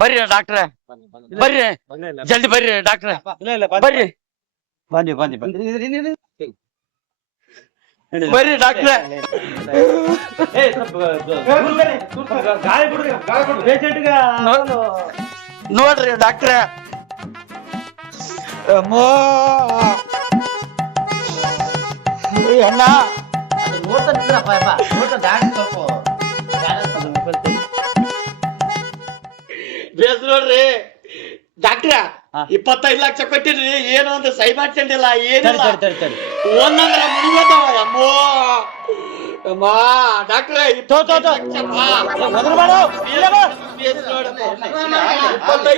ಬರ್ರಿ ಡಾಕ್ಟ್ರೆ, ಬರ್ರಿ ಜಲ್ದಿ ಬರ್ರಿ ಡಾಕ್ಟ್ರೆ, ಬರ್ರಿ ಬರ್ರಿ ಡಾಕ್ಟ್ರೆ. ನೋಡ್ರಿ ಡಾಕ್ಟ್ರೆ, ಅಣ್ಣ ಬೇಸ್ ನೋಡ್ರಿ ಡಾಕ್ಟ್ರ, 25 ಲಕ್ಷ ಕೊಟ್ಟಿರಿ, ಏನು ಒಂದು ಸೈ ಮಾಡ್ಕೊಂಡಿಲ್ಲ, ಏನಿಲ್ಲ. ಒಂದೊಂದ್ರ ಮುನಿಗೋತಾವ. ಅಮ್ಮೋ ಅಮ್ಮ ಡಾಕ್ಟ್ರೆ, 25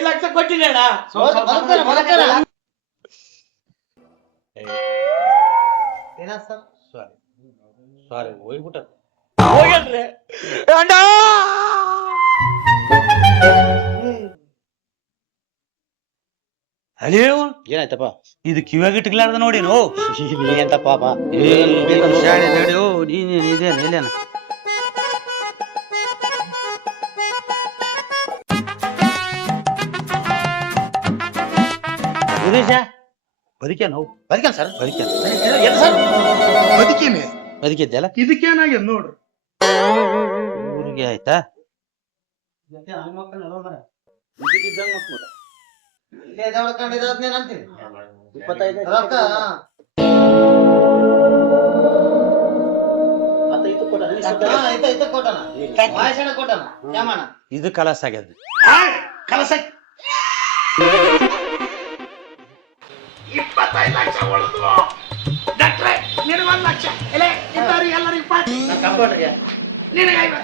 ಲಕ್ಷ ಕೊಟ್ಟಿರಿ ಅಣ್ಣ. ಹೋಗ್ರಿ ಅಣ್ಣ. ಅಯ್ಯೋ ಏನಾಯ್ತಪ್ಪ? ಇದು ಕಿವಿಯಾಗ ಇಟ್ಲಾರ್ದ ನೋಡಿನು. ಎಂತಪ್ಪ ಇದೇನ ಬದುಕೇನು ಬದುಕೇನ್ ಸರ್? ಬದುಕೇನೆ ಬದುಕಿದ್ದೆಲ್ಲ ಇದಕ್ಕೇನಾಗ್ಯದ ನೋಡ್ರಿ. ಊರಿಗೆ ಆಯ್ತಾ? ಇದು ಕಲಸ ಆಗ್ಯದ. ಕಲಸ 25 ಲಕ್ಷ ಉಳಿದು ಡಾಕ್ಟ್ರೆ, ನಿನಗೆ 1 ಲಕ್ಷ, ಎಲ್ಲರಿಗೂ 10, ನಿನಗೆ 50.